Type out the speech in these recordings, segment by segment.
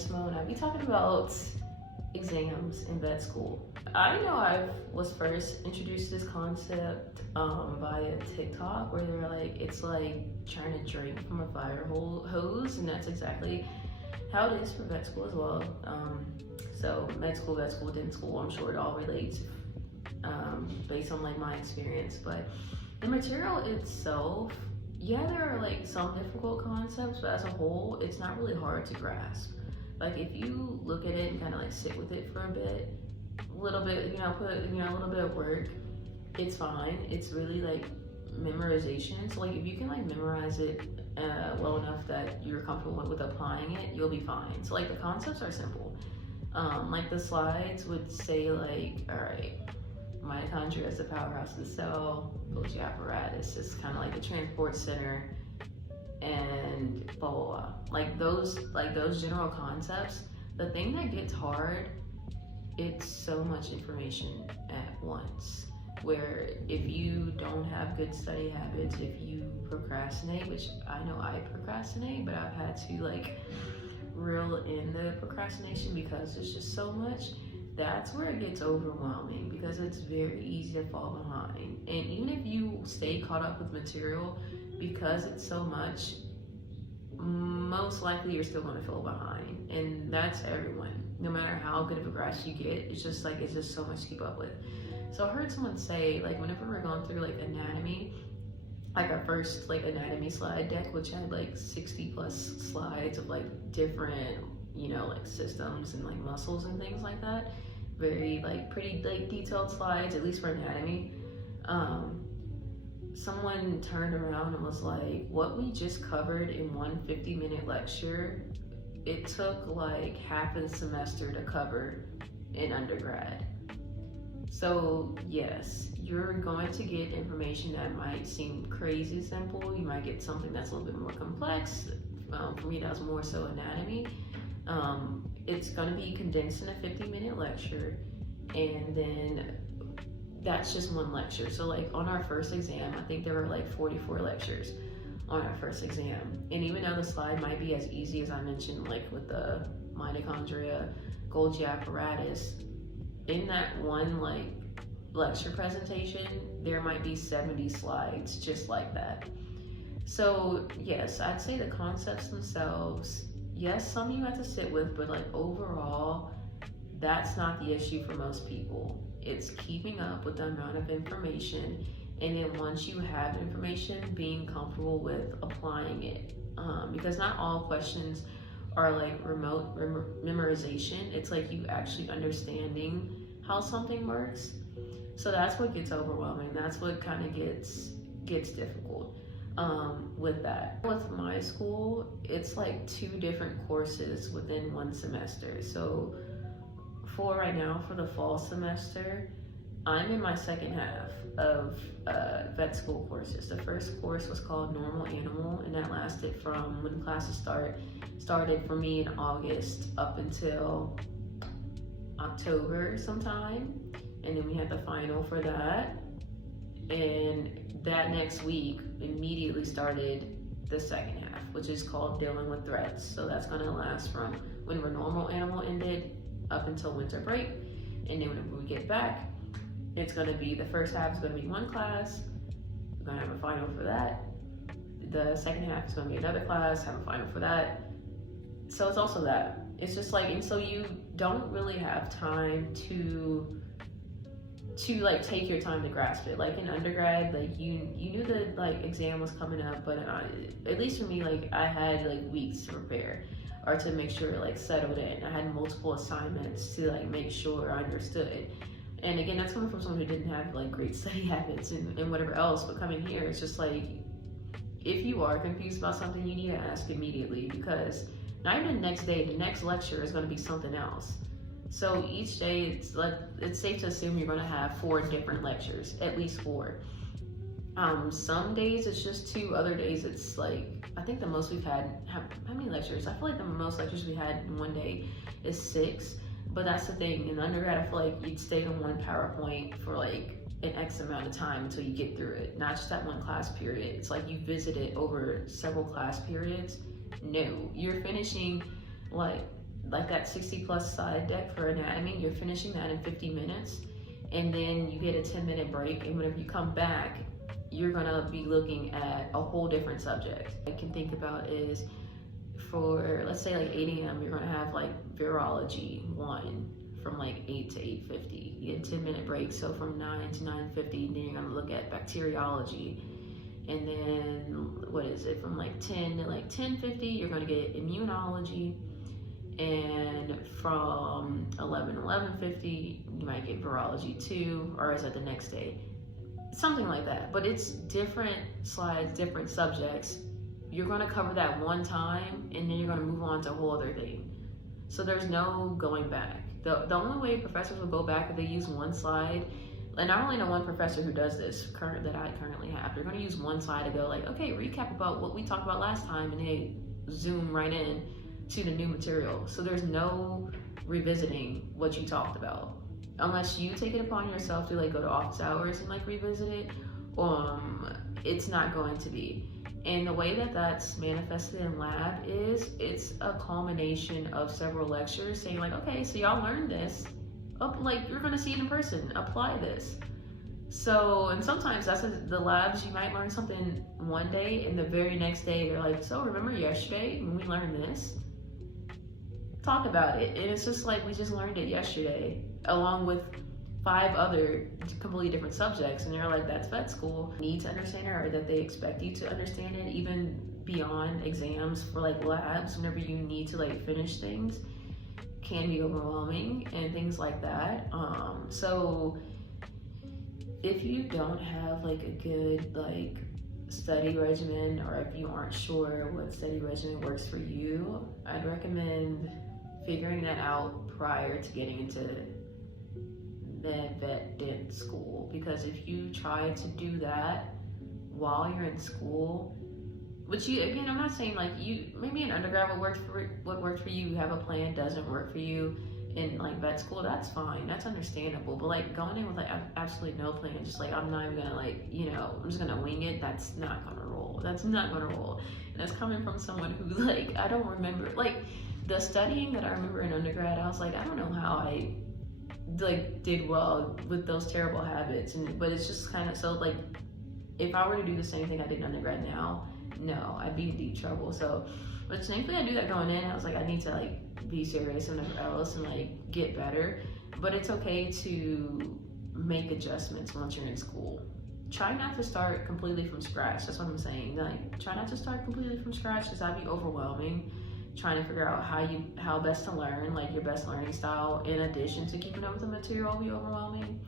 Simone. I'll be talking about exams in vet school. I know I was first introduced to this concept via TikTok, where they're like, it's like trying to drink from a fire hose, and that's exactly how it is for vet school as well. So med school, vet school, dental school, I'm sure it all relates based on like my experience. But the material itself, yeah, there are like some difficult concepts, but as a whole, it's not really hard to grasp. Like if you look at it and kind of like sit with it for a bit, a little bit, put a little bit of work, it's fine. It's really like memorization. So like if you can like memorize it well enough that you're comfortable with applying it, you'll be fine. So like the concepts are simple. Like the slides would say like, all right, mitochondria is the powerhouse of the cell, Golgi apparatus is kind of like the transport center, and blah blah blah. Like those general concepts. The thing that gets hard, it's so much information at once. Where if you don't have good study habits, if you procrastinate, which I know I procrastinate, but I've had to like reel in the procrastination because there's just so much. That's where it gets overwhelming, because it's very easy to fall behind. And even if you stay caught up with material, because it's so much, most likely you're still going to fall behind. And that's everyone. No matter how good of a grasp you get, it's just so much to keep up with. So I heard someone say, like, whenever we're going through like anatomy, like our first like anatomy slide deck, which had like 60 plus slides of like different, like systems and like muscles and things like that. Very like pretty like detailed slides, at least for anatomy. Someone turned around and was like, what we just covered in one 50-minute lecture, it took like half a semester to cover in undergrad. So yes, you're going to get information that might seem crazy simple. You might get something that's a little bit more complex. For me, that was more so anatomy. It's going to be condensed in a 50-minute lecture, and then that's just one lecture. So like on our first exam, I think there were like 44 lectures on our first exam. And even though the slide might be as easy as I mentioned, like with the mitochondria, Golgi apparatus, in that one like lecture presentation, there might be 70 slides just like that. So yes, I'd say the concepts themselves, yes, some you have to sit with, but like overall, that's not the issue for most people. It's keeping up with the amount of information, and then once you have information, being comfortable with applying it. Because not all questions are like remote memorization. It's like you actually understanding how something works. So that's what gets overwhelming. That's what kind of gets difficult. With that. With my school, it's like 2 different courses within one semester. So for right now, for the fall semester, I'm in my second half of vet school courses. The first course was called Normal Animal, and that lasted from when classes started for me in August up until October sometime. And then we had the final for that. And that next week immediately started the second half, which is called Dealing with Threats. So that's going to last from when our Normal Animal ended up until winter break. And then when we get back, it's going to be, the first half is going to be one class. We're going to have a final for that. The second half is going to be another class, have a final for that. So it's also that. It's just like, and so you don't really have time to like take your time to grasp it. Like in undergrad, like you knew the like exam was coming up, but at least for me, like I had like weeks to prepare or to make sure it like settled in. I had multiple assignments to like make sure I understood. And again, that's coming from someone who didn't have like great study habits and whatever else, but coming here, it's just like, if you are confused about something, you need to ask immediately, because not even the next day, the next lecture is going to be something else. So each day, it's safe to assume you're going to have 4 different lectures, at least 4. Some days it's just 2, other days it's like, I think the most we've had, how many lectures? I feel like the most lectures we had in one day is 6, but that's the thing. In undergrad, I feel like you'd stay on one PowerPoint for like an X amount of time until you get through it, not just that one class period. It's like you visit it over several class periods. No, you're finishing like like that 60 plus slide deck for anatomy, you're finishing that in 50 minutes, and then you get a 10-minute break, and whenever you come back, you're gonna be looking at a whole different subject. I can think about is for, let's say like 8 a.m., you're gonna have like virology 1 from like 8 to 8:50. You get a 10-minute break, so from 9 to 9:50, then you're gonna look at bacteriology. And then, what is it, from like 10 to like 10:50, you're gonna get immunology. And from 11 to 11:50, you might get virology 2, or is that the next day? Something like that. But it's different slides, different subjects. You're gonna cover that one time, and then you're gonna move on to a whole other thing. So there's no going back. The only way professors will go back if they use one slide, and I only know one professor who does this that I currently have. They're gonna use one slide to go like, okay, recap about what we talked about last time, and they zoom right in to the new material. So there's no revisiting what you talked about. Unless you take it upon yourself to like go to office hours and like revisit it, it's not going to be. And the way that that's manifested in lab is it's a culmination of several lectures saying like, okay, so y'all learned this, like you're gonna see it in person, apply this. So, and sometimes that's the labs, you might learn something one day and the very next day they're like, so remember yesterday when we learned this? Talk about it. And it's just like, we just learned it yesterday along with 5 other completely different subjects, and they're like, that's vet school. You need to understand it, or that they expect you to understand it, even beyond exams for like labs, whenever you need to like finish things, can be overwhelming and things like that. So if you don't have like a good like study regimen, or if you aren't sure what study regimen works for you, I'd recommend figuring that out prior to getting into vet school. Because if you try to do that while you're in school, which you, again, I'm not saying like you, maybe an undergrad what worked for you, you have a plan, doesn't work for you in like vet school, that's fine, that's understandable. But like going in with like absolutely no plan, just like I'm not even gonna like, you know, I'm just gonna wing it, that's not gonna roll. That's not gonna roll. And that's coming from someone who like, I don't remember, like the studying that I remember in undergrad, I was like, I don't know how I like did well with those terrible habits. But it's just kind of, so like if I were to do the same thing I did in undergrad now, no, I'd be in deep trouble. So, but thankfully I do that going in. I was like, I need to like be serious and whatever else and like get better. But it's okay to make adjustments once you're in school. Try not to start completely from scratch. That's what I'm saying. Like, try not to start completely from scratch, because that'd be overwhelming. Trying to figure out how best to learn, like your best learning style, in addition to keeping up with the material, will be overwhelming.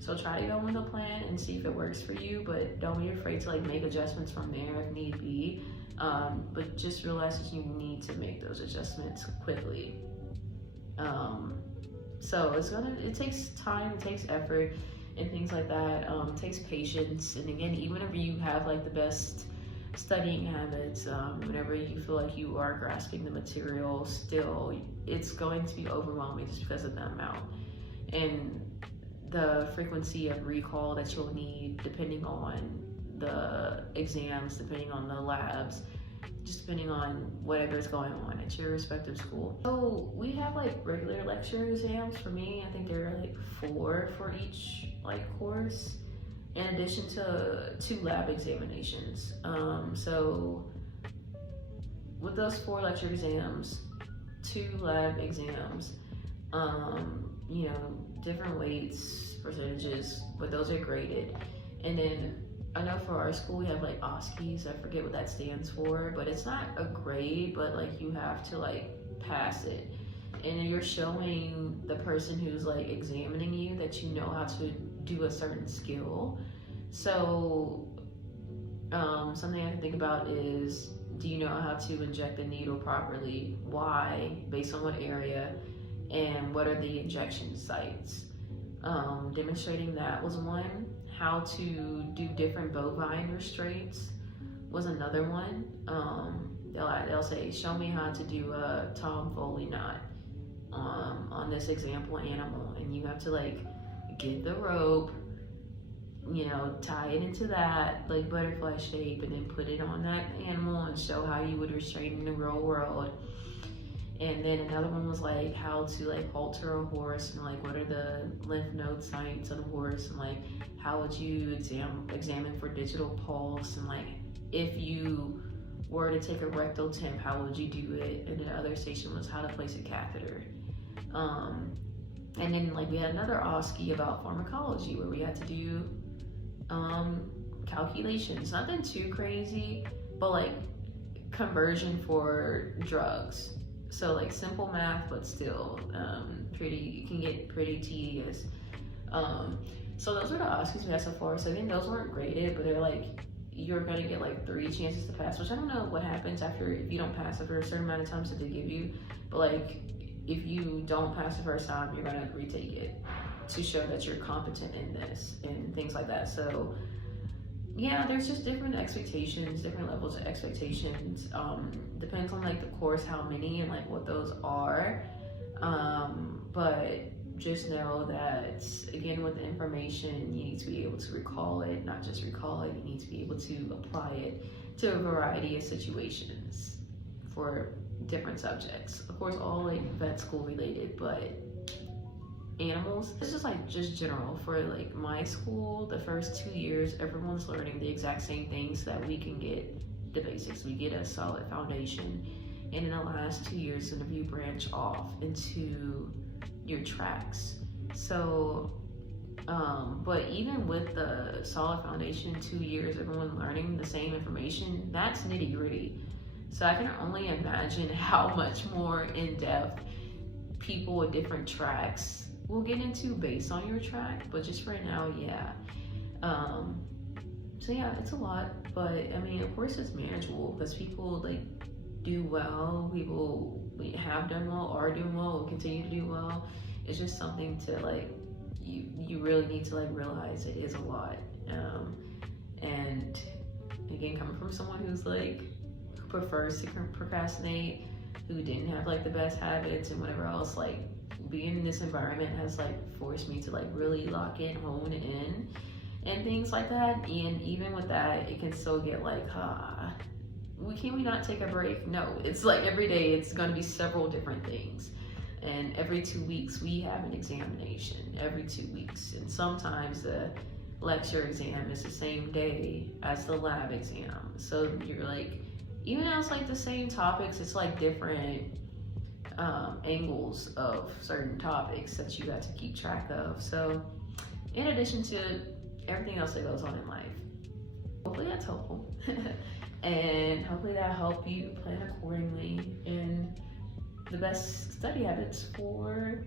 So try to go with a plan and see if it works for you, but don't be afraid to like make adjustments from there if need be. But just realize that you need to make those adjustments quickly. So it takes time, it takes effort, and things like that. It takes patience. And again, even if you have like the best studying habits, whenever you feel like you are grasping the material, still it's going to be overwhelming just because of the amount and the frequency of recall that you'll need, depending on the exams, depending on the labs, just depending on whatever is going on at your respective school. So we have like regular lecture exams. For me, I think there are like 4 for each like course, in addition to 2 lab examinations. So with those 4 lecture exams, 2 lab exams, you know, different weights, percentages, but those are graded. And then I know for our school we have like OSCEs, I forget what that stands for, but it's not a grade, but like you have to like pass it. And you're showing the person who's like examining you that you know how to do a certain skill. So something I can think about is, do you know how to inject the needle properly? Why? Based on what area? And what are the injection sites? Demonstrating that was one. How to do different bovine restraints was another one. They'll say, show me how to do a Tom Foley knot on this example animal, and you have to like get the rope, you know, tie it into that like butterfly shape, and then put it on that animal and show how you would restrain in the real world. And then another one was like how to like halter a horse, and like what are the lymph node sites of the horse, and like how would you examine for digital pulse, and like if you were to take a rectal temp, how would you do it? And the other station was how to place a catheter. And then like we had another OSCE about pharmacology where we had to do calculations, nothing too crazy, but like conversion for drugs. So like simple math, but still it can get pretty tedious. So those are the OSCEs we had so far. So again, those weren't graded, but they're like, you're gonna get like 3 chances to pass, which I don't know what happens after if you don't pass after a certain amount of times that they give you, but like if you don't pass the first time, you're gonna retake it to show that you're competent in this and things like that. So yeah, there's just different expectations, different levels of expectations. Depends on like the course, how many and like what those are. But just know that again, with the information, you need to be able to recall it, not just recall it, you need to be able to apply it to a variety of situations for different subjects. Of course, all like vet school related, but animals, this is like just general for like my school. The first 2 years, everyone's learning the exact same things so that we can get the basics. We get a solid foundation, and in the last 2 years, then you branch off into your tracks. So but even with the solid foundation, 2 years, everyone learning the same information, that's nitty gritty. So I can only imagine how much more in depth people with different tracks will get into based on your track. But just right now, yeah. So yeah, it's a lot, but I mean, of course it's manageable because people like do well, people have done well, are doing well, will continue to do well. It's just something to like, you really need to like realize it is a lot. And again, coming from someone who's like, who prefers to procrastinate, who didn't have like the best habits and whatever else, like being in this environment has like forced me to like really lock in, hone in, and things like that. And even with that, it can still get like, can we not take a break? No, it's like every day it's going to be several different things. And every 2 weeks we have an examination, every 2 weeks. And sometimes the lecture exam is the same day as the lab exam. So you're like, even though it's like the same topics, it's like different angles of certain topics that you got to keep track of. So in addition to everything else that goes on in life, hopefully that's helpful. And hopefully that helped you plan accordingly and the best study habits for